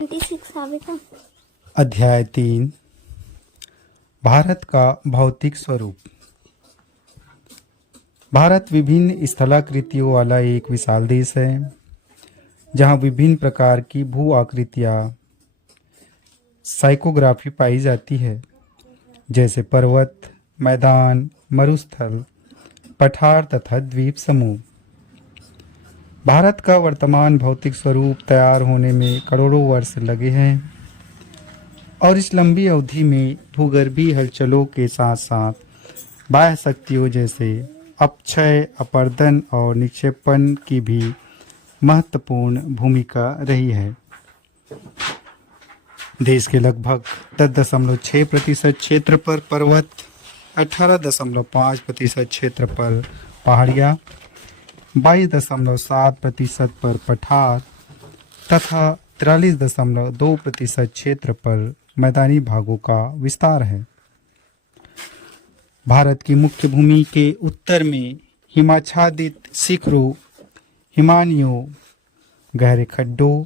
26 आवे का। अध्याय 3 भारत का भौतिक स्वरूप। भारत विभिन्न स्थलाकृतियों वाला एक विशाल देश है जहाँ विभिन्न प्रकार की भू आकृतियाँ साइकोग्राफी पाई जाती है, जैसे पर्वत, मैदान, मरुस्थल, पठार तथा द्वीप समूह। भारत का वर्तमान भौतिक स्वरूप तैयार होने में करोड़ों वर्ष लगे हैं और इस लंबी अवधि में भूगर्भीय हलचलों के साथ साथ बाह्य शक्तियों जैसे अपक्षय, अपरदन और निक्षेपण की भी महत्वपूर्ण भूमिका रही है। देश के लगभग 10.6% क्षेत्र पर पर्वत, 18.5% क्षेत्र पर पहाड़ियाँ, 22.7% पर पठार तथा 43.2% क्षेत्र पर मैदानी भागों का विस्तार है। भारत की मुख्य भूमि के उत्तर में हिमाच्छादित शिखरों, हिमानियों, गहरे खड्डों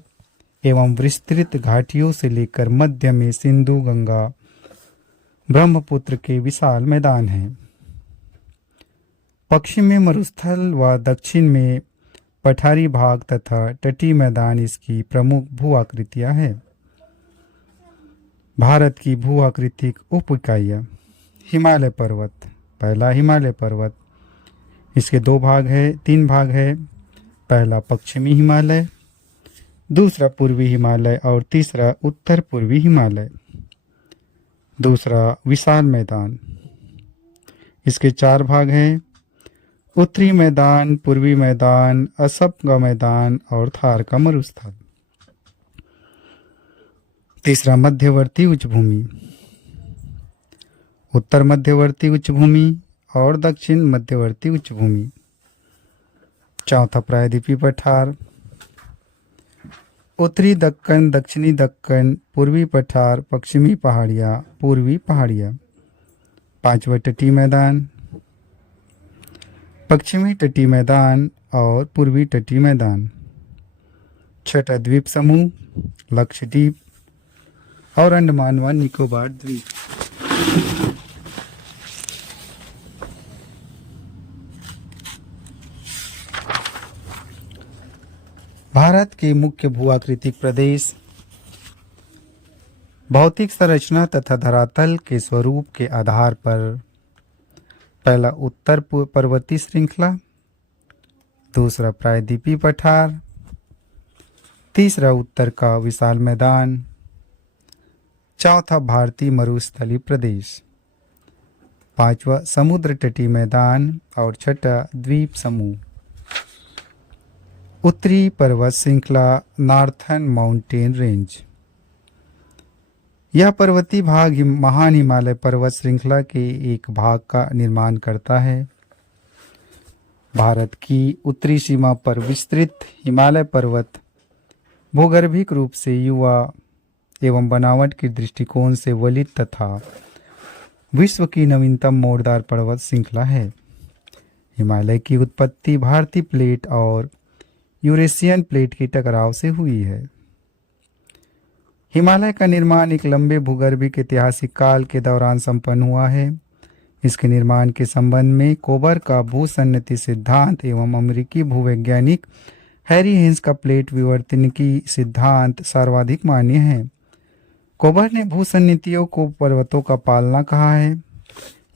एवं विस्तृत घाटियों से लेकर मध्य में सिंधु, गंगा, ब्रह्मपुत्र के विशाल मैदान हैं। पश्चिम में मरुस्थल व दक्षिण में पठारी भाग तथा तटीय मैदान इसकी प्रमुख भू आकृतियां हैं। भारत की भू आकृतिक उप इकाइयाँ। हिमालय पर्वत। पहला हिमालय पर्वत, इसके तीन भाग है। पहला पश्चिमी हिमालय, दूसरा पूर्वी हिमालय और तीसरा उत्तर पूर्वी हिमालय। दूसरा विशाल मैदान, इसके 4 भाग हैं। उत्तरी मैदान, पूर्वी मैदान, असम का मैदान और थार का मरुस्थल। तीसरा मध्यवर्ती उच्च भूमि, उत्तर मध्यवर्ती उच्च भूमि और दक्षिण मध्यवर्ती उच्च भूमि। चौथा प्रायद्वीपीय पठार, उत्तरी दक्कन, दक्षिणी दक्कन, पूर्वी पठार, पश्चिमी पहाड़ियाँ, पूर्वी पहाड़ियाँ। पांचवा तटीय मैदान, पश्चिमी तटीय मैदान और पूर्वी तटीय मैदान। छठा द्वीप समूह, लक्षद्वीप और अंडमान व निकोबार द्वीप। भारत के मुख्य भूआकृतिक प्रदेश भौतिक संरचना तथा धरातल के स्वरूप के आधार पर पहला उत्तर पर्वतीय श्रृंखला, दूसरा प्रायद्वीपीय पठार, तीसरा उत्तर का विशाल मैदान, चौथा भारतीय मरुस्थलीय प्रदेश, पांचवा समुद्र तटीय मैदान और छठा द्वीप समूह। उत्तरी पर्वत श्रृंखला, नॉर्थर्न माउंटेन रेंज। यह पर्वतीय भाग महान हिमालय पर्वत श्रृंखला के एक भाग का निर्माण करता है। भारत की उत्तरी सीमा पर विस्तृत हिमालय पर्वत भूगर्भिक रूप से युवा एवं बनावट के दृष्टिकोण से वलित तथा विश्व की नवीनतम मोड़दार पर्वत श्रृंखला है। हिमालय की उत्पत्ति भारतीय प्लेट और यूरेशियन प्लेट के टकराव से हुई है। हिमालय का निर्माण एक लंबे भूगर्भिक ऐतिहासिक काल के दौरान संपन्न हुआ है। इसके निर्माण के संबंध में कोबर का भूसन्नति सिद्धांत एवं अमेरिकी भूवैज्ञानिक हैरी हेंस का प्लेट विवर्तनिकी सिद्धांत सर्वाधिक मान्य है। कोबर ने भूसन्नितियों को पर्वतों का पालना कहा है।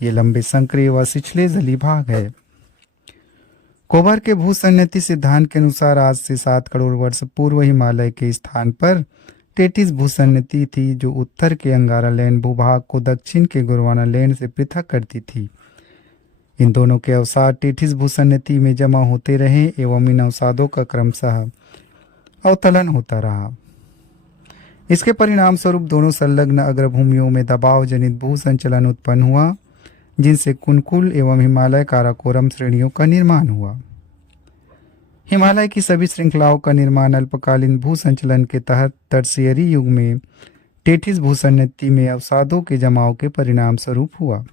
ये लंबे संकरीय व छिछले जलीय भाग है। कोबर के भूसन्नति सिद्धांत के अनुसार आज से 7 करोड़ वर्ष पूर्व हिमालय के स्थान पर टेटिस भूसन्नति थी, जो उत्तर के अंगारा लैंड भूभाग को दक्षिण के गोंडवाना लैंड से पृथक करती थी। इन दोनों के अवसाद टेटिस भूसन्नति में जमा होते रहे एवं इन अवसादों का क्रमशः अवतलन होता रहा। इसके परिणाम स्वरूप दोनों संलग्न अग्रभूमियों में दबाव जनित भू संचलन उत्पन्न हुआ, जिनसे कुनकुल एवं हिमालय काराकोरम श्रेणियों का निर्माण हुआ। हिमालय की सभी श्रृंखलाओं का निर्माण अल्पकालीन भू संचलन के तहत टर्शियरी युग में टेटिस भूसन्नति में अवसादों के जमाव के परिणाम स्वरूप हुआ।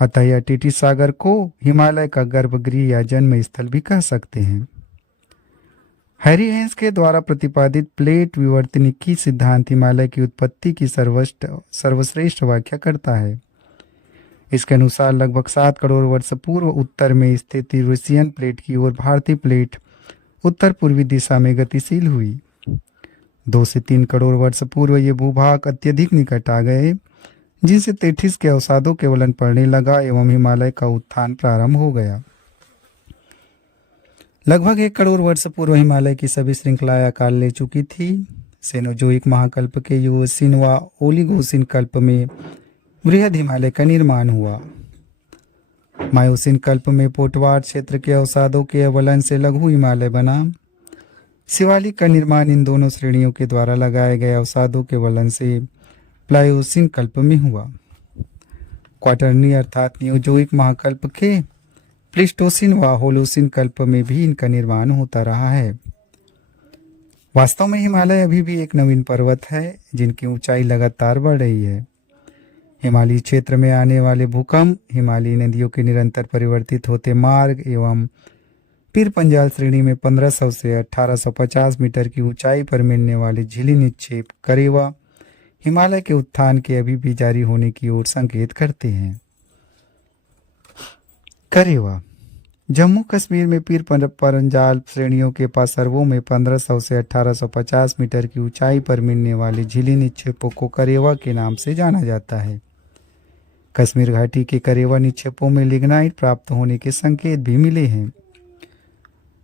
अतः यह टेटिस सागर को हिमालय का गर्भगृह या जन्म स्थल भी कह सकते हैं। हैरी हेंस के द्वारा प्रतिपादित प्लेट विवर्तनिकी सिद्धांत हिमालय की उत्पत्ति की सर्वश्रेष्ठ व्याख्या करता है। इसके अनुसार लगभग 7 करोड़ वर्ष पूर्व उत्तर में स्थित यूरेशियन प्लेट की ओर भारतीय प्लेट उत्तर पूर्वी दिशा में गतिशील हुई। 2 से 3 करोड़ वर्ष पूर्व ये भूभाग अत्यधिक निकट आ गए, जिनसे तेथिस के अवसादों के वलन पड़ने लगा एवं हिमालय का उत्थान प्रारंभ हो गया। लगभग 1 करोड़ वर्ष पूर्व हिमालय की सभी श्रृंखलाएं आकार ले चुकी थी। सेनोजोइक महाकल्प के यूरेशियन व ओलिगोसिन कल्प में वृहद हिमालय का निर्माण हुआ। मायोसिन कल्प में पोटवार क्षेत्र के अवसादों के अवलन से लघु हिमालय बना। शिवालिक का निर्माण इन दोनों श्रेणियों के द्वारा लगाए गए अवसादों के वलन से प्लायोसिन कल्प में हुआ। क्वाटरनी अर्थात नियोजोइक महाकल्प के प्लीस्टोसिन व होलोसिन कल्प में भी इनका निर्माण होता रहा है। वास्तव में हिमालय अभी भी एक नवीन पर्वत है, जिनकी ऊंचाई लगातार बढ़ रही है। हिमालयी क्षेत्र में आने वाले भूकंप, हिमालयी नदियों के निरंतर परिवर्तित होते मार्ग एवं पीर पंजाल श्रेणी में 1500 से 1850 मीटर की ऊंचाई पर मिलने वाले झिली निक्षेप करेवा हिमालय के उत्थान के अभी भी जारी होने की ओर संकेत करते हैं। करेवा जम्मू कश्मीर में पीर पंजाल श्रेणियों के पासरवों में 1500 से 1850 मीटर की ऊंचाई पर मिलने वाले झिली निक्षेपों को करेवा के नाम से जाना जाता है। कश्मीर घाटी के करेवा निक्षेपों में लिग्नाइट प्राप्त होने के संकेत भी मिले हैं।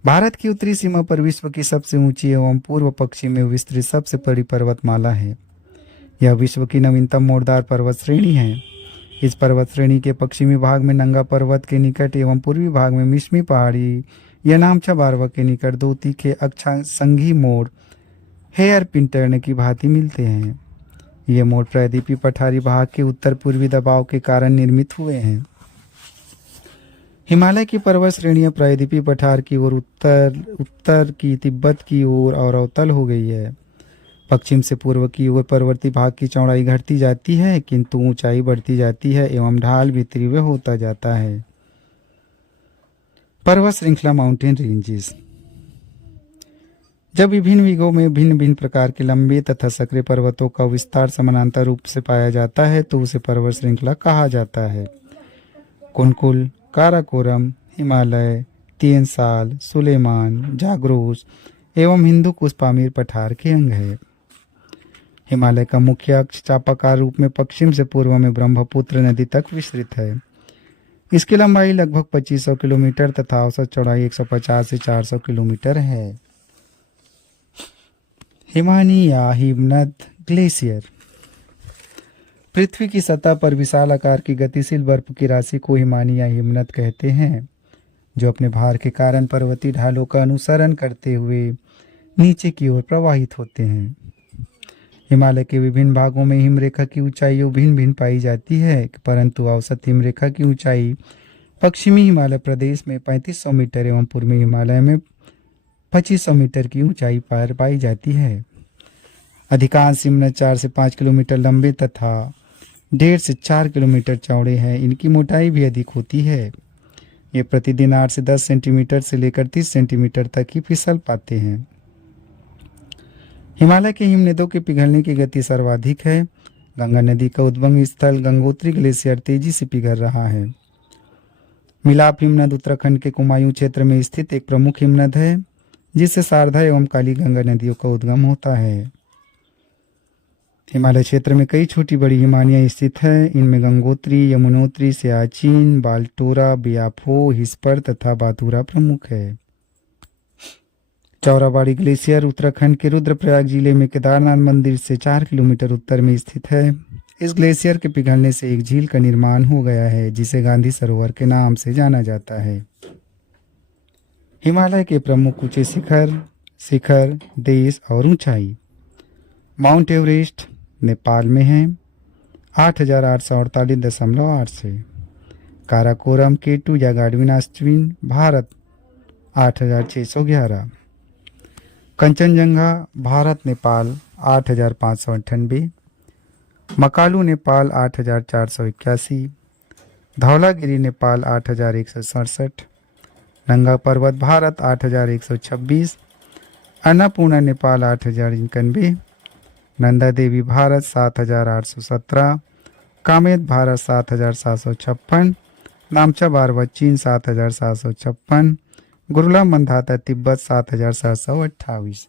भारत की उत्तरी सीमा पर विश्व की सबसे ऊंची एवं पूर्व पश्चिम में विस्तृत सबसे बड़ी पर्वतमाला है। यह विश्व की नवीनतम मोड़दार पर्वत श्रेणी है। इस पर्वत श्रेणी के पश्चिमी भाग में नंगा पर्वत के निकट एवं पूर्वी भाग में मिश्मी पहाड़ी या नामचा बारवा के निकट 2 तीखे अक्षांगी मोड़ हेयर पिन की भांति मिलते हैं। ये मोड़ प्रायद्वीपीय पठारी भाग के उत्तर पूर्वी दबाव के कारण निर्मित हुए हैं। हिमालय की पर्वत श्रेणियां प्रायद्वीपीय पठार की ओर उत्तर की तिब्बत की ओर और अवतल हो गई है। पश्चिम से पूर्व की ओर पर्वतीय भाग की चौड़ाई घटती जाती है, किंतु ऊंचाई बढ़ती जाती है एवं ढाल भी तीव्र होता जाता है। पर्वत श्रृंखला माउंटेन रेंजेस। जब विभिन्न विगों में भिन्न भिन्न प्रकार के लंबे तथा संकरे पर्वतों का विस्तार समानांतर रूप से पाया जाता है तो उसे पर्वत श्रृंखला कहा जाता है। कुनकुल, काराकोरम, हिमालय, तीनसाल, सुलेमान, जागरोस एवं हिंदू कुश पामीर पठार के अंग है। हिमालय का मुख्य अक्ष चापाकार रूप में पश्चिम से पूर्व में ब्रह्मपुत्र नदी तक विस्तृत है। इसकी लंबाई लगभग 2500 किलोमीटर तथा औसत चौड़ाई 150 से 400 किलोमीटर है। हिमानी या हिमनद ग्लेशियर पृथ्वी की सतह पर विशाल आकार की गतिशील बर्फ की राशि को हिमानी या हिमनद कहते हैं, जो अपने भार के कारण पर्वतीय ढालों का अनुसरण करते हुए नीचे की ओर प्रवाहित होते हैं। हिमालय के विभिन्न भागों में हिमरेखा की ऊंचाई भिन्न भिन्न पाई जाती है, परंतु औसत हिमरेखा की ऊंचाई पश्चिमी हिमालय प्रदेश में 3500 मीटर एवं पूर्वी हिमालय में 2500 मीटर की ऊंचाई पर पाई जाती है। अधिकांश हिमनद 4 से 5 किलोमीटर लंबे तथा 1.5 से 4 किलोमीटर चौड़े हैं। इनकी मोटाई भी अधिक होती है। ये प्रतिदिन 8 से 10 सेंटीमीटर से लेकर 30 सेंटीमीटर तक ही फिसल पाते हैं। हिमालय के हिमनदों के पिघलने की गति सर्वाधिक है। गंगा नदी का उद्गम स्थल गंगोत्री ग्लेशियर तेजी से पिघल रहा है। मिलाप हिमनद उत्तराखंड के कुमायूं क्षेत्र में स्थित एक प्रमुख हिमनद है, जिससे शारदा एवं काली गंगा नदियों का उद्गम होता है। हिमालय क्षेत्र में कई छोटी बड़ी हिमानियां स्थित हैं। इनमें गंगोत्री, यमुनोत्री, सियाचिन, बाल्टोरा, बियाफो, हिस्पर तथा बाथुरा प्रमुख है। चौराबाड़ी ग्लेशियर उत्तराखंड के रुद्रप्रयाग जिले में केदारनाथ मंदिर से 4 किलोमीटर उत्तर में स्थित है। इस ग्लेशियर के पिघलने से एक झील का निर्माण हो गया है, जिसे गांधी सरोवर के नाम से जाना जाता है। हिमालय के प्रमुख ऊंचे शिखर, देश और ऊंचाई। माउंट एवरेस्ट नेपाल में है 8848.8 से। काराकोरम केटू या गाडविन आस्टविन भारत 8611। कंचनजंगा भारत नेपाल 8598। मकालू नेपाल 8481। धौलागिरी नेपाल 8167। नंगा पर्वत भारत 8126। अन्नपूर्णा नेपाल 8,091, नंदा देवी भारत 7,817, कामेत भारत 7,756, नामचा बारवा चीन 7,756, गुरुला मंदाता तिब्बत 7,728।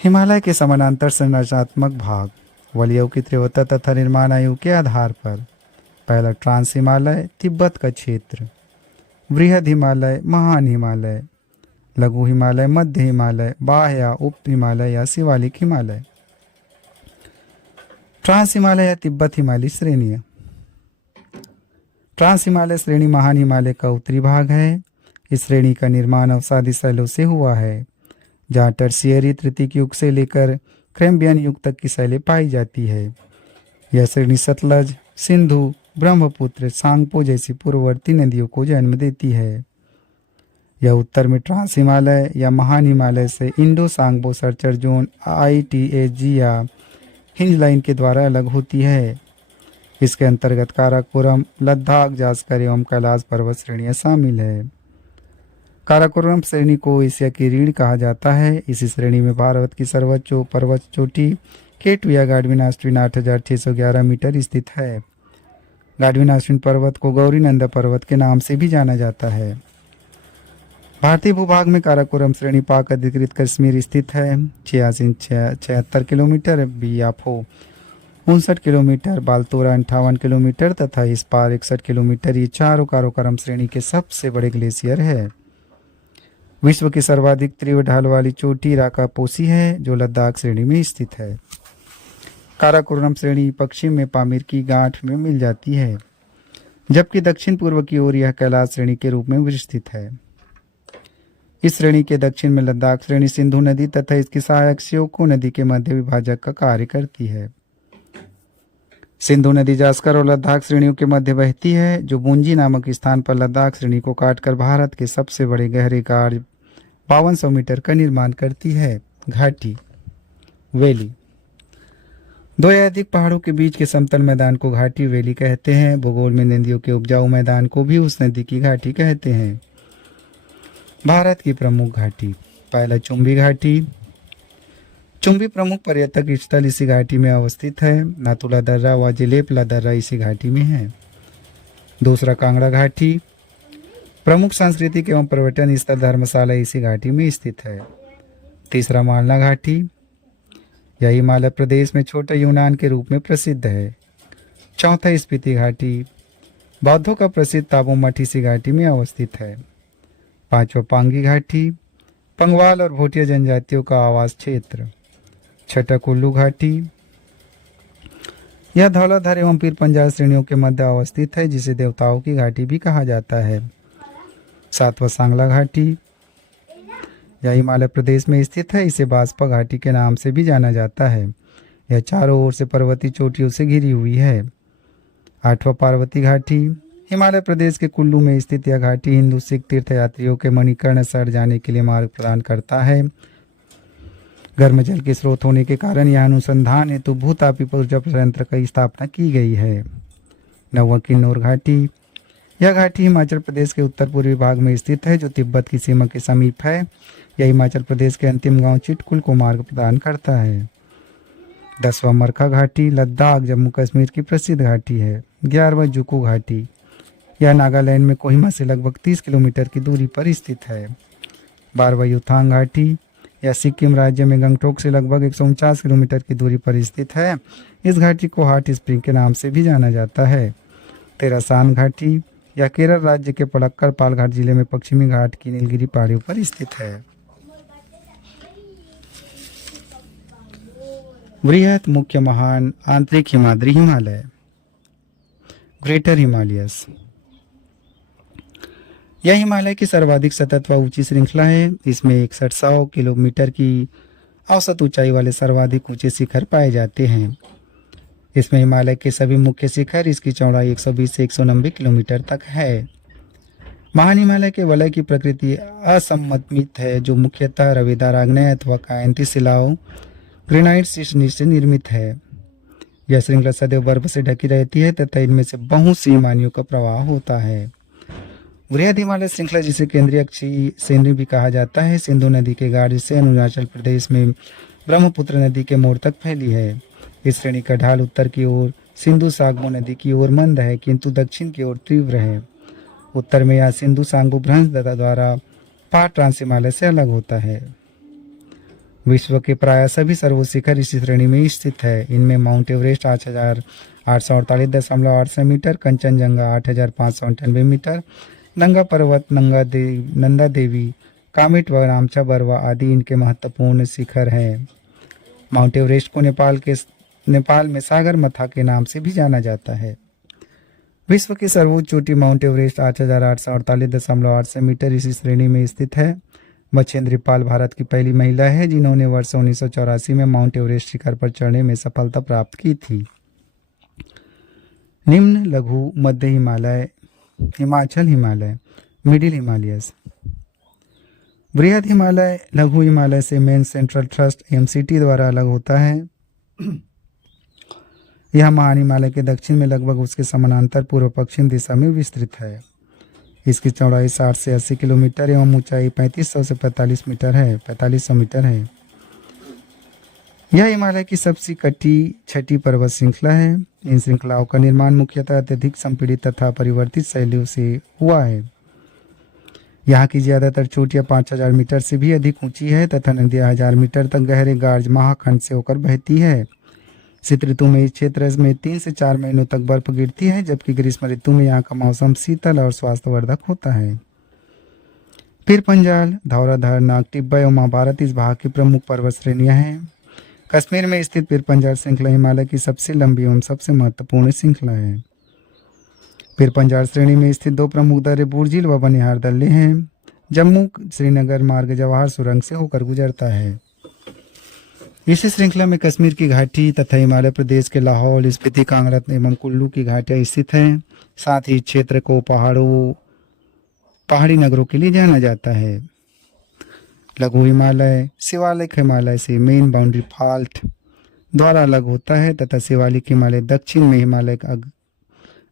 हिमालय के समानांतर संरचनात्मक भाग वलयों की तीव्रता तथा निर्माण आयु के आधार पर। पहला ट्रांस हिमालय तिब्बत का क्षेत्र, वृहद हिमालय, महान हिमालय, लघु हिमालय, मध्य हिमालय, बाह्य उप हिमालय या शिवालिक हिमालय। ट्रांस हिमालय या तिब्बत हिमालय श्रेणी। ट्रांस हिमालय श्रेणी महान हिमालय का उत्तरी भाग है। इस श्रेणी का निर्माण अवसादी शैलों से हुआ है, जहाँ टर्शियरी तृतीयक युग से लेकर कैम्ब्रियन युग तक की शैलें पाई जाती है। यह श्रेणी सतलज, सिंधु, ब्रह्मपुत्र, सांगपो जैसी पूर्ववर्ती नदियों को जन्म देती है। यह उत्तर में ट्रांस हिमालय या महान हिमालय से Indo Tsangpo suture zone ITAG या हिंज लाइन के द्वारा अलग होती है। इसके अंतर्गत काराकोरम, लद्दाख, जास्कर एवं कैलाश पर्वत श्रेणियां शामिल है। काराकोरम श्रेणी को एशिया की रीढ़ कहा जाता है। इसी श्रेणी में भारत की सर्वोच्च पर्वत चोटी केटविया गाडविन आस्ट्विन 8,611 मीटर स्थित है। गाडविन आस्ट्विन पर्वत को गौरीनंदा पर्वत के नाम से भी जाना जाता है। भारतीय भूभाग में काराकोरम श्रेणी पाक अधिकृत कश्मीर स्थित है। 76 किलोमीटर, बियाफो 59 किलोमीटर, बालतोरा 58 किलोमीटर तथा इस पार 61 किलोमीटर, ये चारों काराकोरम श्रेणी के सबसे बड़े ग्लेशियर है। विश्व की सर्वाधिक तीव्र ढाल वाली चोटी राकापोसी है, जो लद्दाख श्रेणी में स्थित है। काराकोरम श्रेणी पश्चिम में पामीर की गांठ में मिल जाती है, जबकि दक्षिण पूर्व की ओर यह कैलाश श्रेणी के रूप में विस्तृत है। इस श्रेणी के दक्षिण में लद्दाख श्रेणी सिंधु नदी तथा इसकी सहायक श्योको नदी के मध्य विभाजक का कार्य करती है। सिंधु नदी जास्कर और लद्दाख श्रेणियों के मध्य बहती है, जो बुंजी नामक स्थान पर लद्दाख श्रेणी को काटकर भारत के सबसे बड़े गहरे गाढ़ 5200 मीटर का निर्माण करती है। घाटी वैली, दो या अधिक पहाड़ों के बीच के समतल मैदान को घाटी वैली कहते हैं। भूगोल में नदियों के उपजाऊ मैदान को भी उस नदी की घाटी कहते हैं। भारत की प्रमुख घाटी, पहला चुंबी घाटी। चुंबी प्रमुख पर्यटक स्थल इसी घाटी में अवस्थित है। नाथुला दर्रा व जिलेपला दर्रा इसी घाटी में है। दूसरा कांगड़ा घाटी, प्रमुख सांस्कृतिक एवं पर्यटन स्थल धर्मशाला इसी घाटी में स्थित है। तीसरा मालना घाटी, यह हिमालय प्रदेश में छोटे यूनान के रूप में प्रसिद्ध है। चौथा स्पीति घाटी, बौद्धों का प्रसिद्ध ताबो मठ इसी घाटी में अवस्थित है। पांचवा पांगी घाटी, पंगवाल और भोटिया जनजातियों का आवास क्षेत्र। छठा कुल्लू घाटी, यह धौलाधर एवं पीर पंजाल श्रेणियों के मध्य अवस्थित है, जिसे देवताओं की घाटी भी कहा जाता है। सातवां सांगला घाटी, यह हिमालय प्रदेश में स्थित है। इसे बाजपा घाटी के नाम से भी जाना जाता है। यह चारों ओर से पर्वतीय चोटियों से घिरी हुई है। आठवां पार्वती घाटी, हिमालय प्रदेश के कुल्लू में स्थित यह घाटी हिंदू सिख तीर्थयात्रियों के मणिकर्ण शहर जाने के लिए मार्ग प्रदान करता है। गर्म जल के स्रोत होने के कारण यह अनुसंधान हेतु भूतापी ऊर्जा संयंत्र की स्थापना की गई है। नौवां किन्नौर घाटी, यह घाटी हिमाचल प्रदेश के उत्तर पूर्वी भाग में स्थित है, जो तिब्बत की सीमा के समीप है। यह हिमाचल प्रदेश के अंतिम गांव चिटकुल को मार्ग प्रदान करता है। 10वां मरखा घाटी, लद्दाख जम्मू कश्मीर की प्रसिद्ध घाटी है। 11वां जुकू घाटी, यह नागालैंड में कोहिमा से लगभग 30 किलोमीटर की दूरी पर स्थित है। 12वां युथांग घाटी, यह सिक्किम राज्य में गंगटोक से लगभग 149 किलोमीटर की दूरी पर स्थित है। इस घाटी को हॉट स्प्रिंग के नाम से भी जाना जाता है। 13 सान घाटी, यह केरल राज्य के पलक्कड़ पालघाट जिले में पश्चिमी घाट की नीलगिरी पहाड़ियों पर स्थित है। वृहत मुख्य महान आंतरिक हिमाद्री हिमालय, ग्रेटर हिमालयस, यह हिमालय की सर्वाधिक सतत व ऊंची श्रृंखला है। इसमें 6100 किलोमीटर की औसत ऊंचाई वाले सर्वाधिक ऊंचे शिखर पाए जाते हैं। इसमें हिमालय के सभी मुख्य शिखर, इसकी चौड़ाई 120 से 190 किलोमीटर तक है। महान हिमालय के वलय की प्रकृति असममित है, जो मुख्यतः रवेदार आग्नेय अथवा कायंती शिलाओं ग्रेनाइट से निर्मित है। यह श्रृंखला सदैव बर्फ से ढकी रहती है तथा इनमें से बहुत सी हिमानियों का प्रवाह होता है। वृहद हिमालय श्रृंखला, जिसे केंद्रीय अक्षीय श्रेणी भी कहा जाता है, सिंधु नदी के घाट से अरुणाचल प्रदेश में ब्रह्मपुत्र नदी के मोड़ तक फैली है। इस श्रेणी का ढाल उत्तर की ओर सिंधु सागमो नदी की ओर मंद है, किंतु दक्षिण की ओर तीव्र है। उत्तर में यह सिंधु सांगो भ्रंश द्वारा पार ट्रांस हिमालय से अलग होता है। विश्व के प्राय सभी सर्वोच्च शिखर इसी श्रेणी में स्थित है। इनमें Mount Everest 8,848.8 metre, Kanchenjunga 8,598 metre, Nanga Parbat, Nanda Devi, Kamet व नामचा बरवा आदि इनके महत्वपूर्ण शिखर हैं। माउंट एवरेस्ट को नेपाल में सागर मथा के नाम से भी जाना जाता है। विश्व की सर्वोच्च चोटी माउंट एवरेस्ट 8,848.8 मीटर इसी श्रेणी में स्थित है। मच्छेंद्र पाल भारत की पहली महिला है जिन्होंने वर्ष 1984 में माउंट एवरेस्ट शिखर पर चढ़ने में सफलता प्राप्त की थी। निम्न लघु मध्य हिमालय, हिमाचल हिमालय, मिडिल हिमालयस। वृहद हिमालय लघु हिमालय से मेन सेंट्रल थ्रस्ट MCT द्वारा अलग होता है। यह महान हिमालय के दक्षिण में लगभग उसके समानांतर पूर्व पश्चिम दिशा में विस्तृत है। इसकी चौड़ाई 60 से 80 किलोमीटर एवं ऊंचाई 3500 से 4500 मीटर है। यह हिमालय की सबसे छठी पर्वत श्रृंखला है। इन श्रृंखलाओं का निर्माण मुख्यतः अत्यधिक संपीड़ित तथा परिवर्तित शैलियों से हुआ है। यहाँ की ज्यादातर चोटियाँ 5000 मीटर से भी अधिक ऊंची है तथा नदियाँ 1000 मीटर तक गहरे गार्ज महाखंड से होकर बहती है। शीत ऋतु में इस क्षेत्र में 3 से 4 महीनों तक बर्फ गिरती है, जबकि ग्रीष्म ऋतु में यहाँ का मौसम शीतल और स्वास्थ्यवर्धक होता है। पीर पंजाल, धौलाधार, नाग टिब्बा एवं महाभारत इस भाग की प्रमुख पर्वत श्रेणियां हैं। कश्मीर में स्थित पीर पंजाल श्रृंखला हिमालय की सबसे लंबी एवं सबसे महत्वपूर्ण श्रृंखला है। पीर पंजाल श्रेणी में स्थित 2 प्रमुख दर्रे बुर्जिल व बनिहार दर्रे हैं। जम्मू श्रीनगर मार्ग जवाहर सुरंग से होकर गुजरता है। इसी श्रृंखला में कश्मीर की घाटी तथा हिमालय प्रदेश के लाहौल, स्पीति, कांगड़ा एवं कुल्लू की घाटियां स्थित हैं। साथ ही क्षेत्र को पहाड़ी नगरों के लिए जाना जाता है। लघु हिमालय शिवालिक हिमालय से मेन बाउंड्री फॉल्ट द्वारा अलग होता है तथा शिवालिक हिमालय दक्षिण में हिमालय का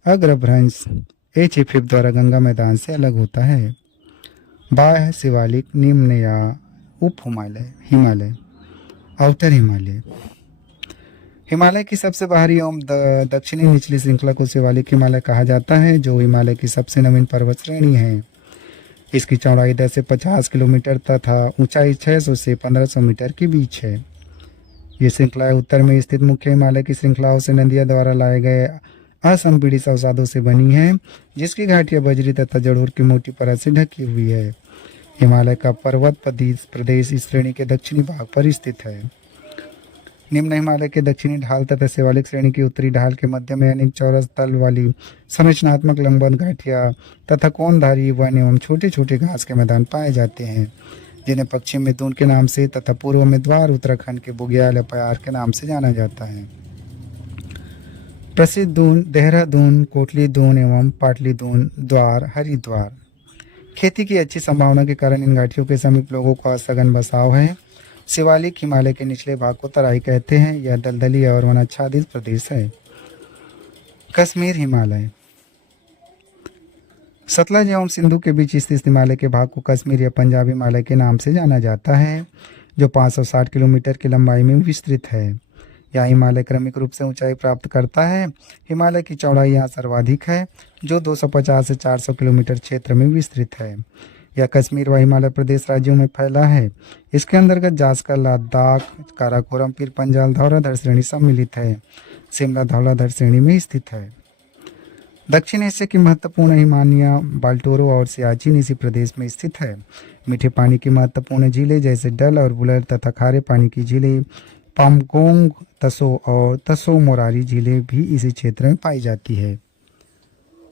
अग्रभ्रंश HFF द्वारा गंगा मैदान से अलग होता है। बाह्य शिवालिक, निम्न या उप हिमालय, आउटर हिमालय। हिमालय की सबसे बाहरी एवं दक्षिणी निचली श्रृंखला को शिवालिक हिमालय कहा जाता है, जो हिमालय की सबसे नवीन पर्वत श्रेणी है। इसकी चौड़ाई 10 से 50 किलोमीटर तथा ऊंचाई 600 से 1500 मीटर के बीच है। ये श्रृंखलाएं उत्तर में स्थित मुख्य हिमालय की श्रृंखलाओं से नदियां द्वारा लाए गए असंपीड़ित अवसादों से बनी है, जिसकी घाटियां बजरी तथा जड़ोर की मोटी परत से ढकी हुई है। हिमालय का पर्वत प्रदेश इस श्रेणी के दक्षिणी भाग पर स्थित है। निम्न हिमालय के दक्षिणी ढाल तथा शिवालिक श्रेणी की उत्तरी ढाल के मध्य में अनेक चौरस तल वाली संरचनात्मक लंबवत घाटियां तथा कोनधारी वन एवं छोटे छोटे घास के मैदान पाए जाते हैं, जिन्हें पश्चिम में दून के नाम से तथा पूर्व में द्वार उत्तराखंड के बुग्याल या प्यार के नाम से जाना जाता है। प्रसिद्ध दून देहरादून, कोटली दून एवं पाटली दून, द्वार, हरिद्वार। खेती की अच्छी संभावना के कारण इन घाटियों के समीप लोगों का सघन बसाव है। शिवालिक हिमालय के निचले भाग को तराई कहते हैं। यह दलदली और वनाच्छादित प्रदेश है। कश्मीर हिमालय सतलज एवं सिंधु के बीच स्थित हिमालय के भाग को कश्मीर या पंजाब हिमालय के नाम से जाना जाता है, जो 560 किलोमीटर की लंबाई में विस्तृत है। यह हिमालय क्रमिक रूप से ऊंचाई प्राप्त करता है। हिमालय की चौड़ाई यहाँ सर्वाधिक है, जो 250 से 400 किलोमीटर क्षेत्र में विस्तृत है। यह कश्मीर व हिमालय प्रदेश राज्यों में फैला है। इसके अंतर्गत जास्कर, लद्दाख, काराकोरम, पीर पंजाल, धौलाधार श्रेणी सम्मिलित है। शिमला धौलाधार श्रेणी में स्थित है। दक्षिण एशिया की महत्वपूर्ण हिमानियाँ बाल्टोरो और सियाचिन इसी प्रदेश में स्थित है। मीठे पानी की महत्वपूर्ण झीलें जैसे डल और बुलर तथा खारे पानी की झीलें पामगोंग, तसो मोरारी झीलें भी इसी क्षेत्र में पाई जाती है।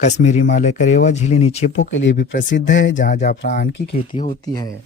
कश्मीर हिमालय करेवा झीलें निक्षेपों के लिए भी प्रसिद्ध है, जहाँ जाफरान की खेती होती है।